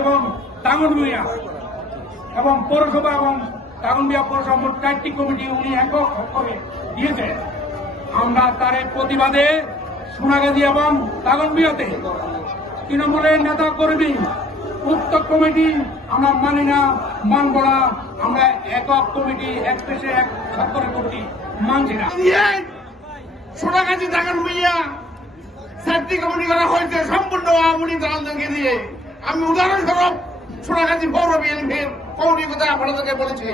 এবং টাঙ্গনমিয়া এবং পৌরসভা এবং টাঙ্গনমিয়া পৌরসভা মোট চারটি কমিটি উনি একক করে দিয়েছেন আমরা তার প্রতিবাদে সোনাগাজী এবং টাঙ্গনমিয়াতে তৃণমূলের নেতা কর্মী উক্ত কমিটি আমরা মানি না, মানব না, আমরা একক কমিটি, এক পেশে, এক স্বাক্ষর করছি মানছি না। সোনাগাছি টাকার মিয়া চারটি কমিটি করা হয়েছে সম্পূর্ণ আওয়ামী লীগ দিয়ে। আমি উদাহরণস্বরূপ সোনাগাছি পৌর বিএনপির কথা আপনাদেরকে বলেছি।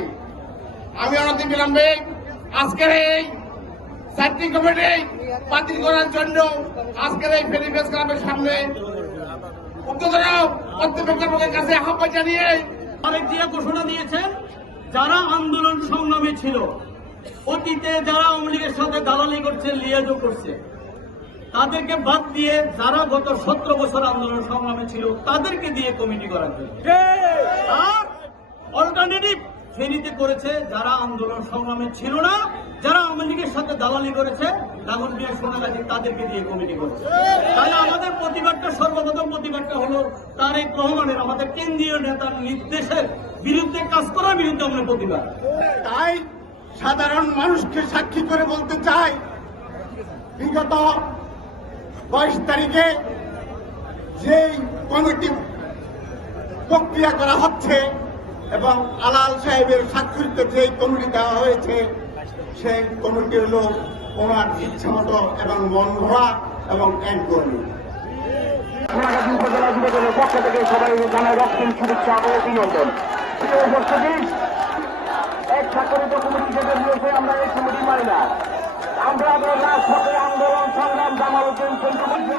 আমি অনতি বিলম্বে আজকের এই চারটি কমিটি বাতিল করার জন্য আজকের এই ফেরি প্রেস ক্লাবের সামনে কাছে জানিয়ে ঘোষণা দিয়েছেন, যারা আন্দোলন সংগ্রামে ছিল, অতীতে যারা আওয়ামী লীগের সাথে দালালি করছে লিয়াজও করছে। তাদেরকে বাদ দিয়ে যারা গত সতেরো বছর আন্দোলন সংগ্রামে ছিল, তাদেরকে দিয়ে কমিটি করার জন্য। অল্টারনেটিভ ফেরিতে করেছে যারা আন্দোলন সংগ্রামে ছিল না, যারা আওয়ামী লীগের সাথে দালালি করেছে নাগর দিয়ে শোনা গেছে তাদেরকে দিয়ে কমিটি করেছে তাহলে আমাদের প্রতিবাদটা, সর্বপ্রথম প্রতিবাদটা হলো তারেক রহমানের, আমাদের কেন্দ্রীয় নেতার নির্দেশের বিরুদ্ধে কাজ করার বিরুদ্ধে আমরা প্রতিবাদ। তাই সাধারণ মানুষকে সাক্ষী করে বলতে চাই, বিগত বাইশ তারিখে যেই কমিটি প্রক্রিয়া করা হচ্ছে এবং আলাল সাহেবের স্বাক্ষরিত যেই কমিটি দেওয়া হয়েছে, সেই কমিটি হল ওনার ইচ্ছা মতো এবং মন ভরা এবং এক কর্মী পক্ষ থেকে সবাই জানায় শুভেচ্ছা অভিনন্দন। এক স্বাক্ষরিত কমিটি আমরা এই কমিটি মানি না। আমরা আমাদের রাজপথে আন্দোলন সংগ্রাম জামাল উদ্দিন সন্টু বলছি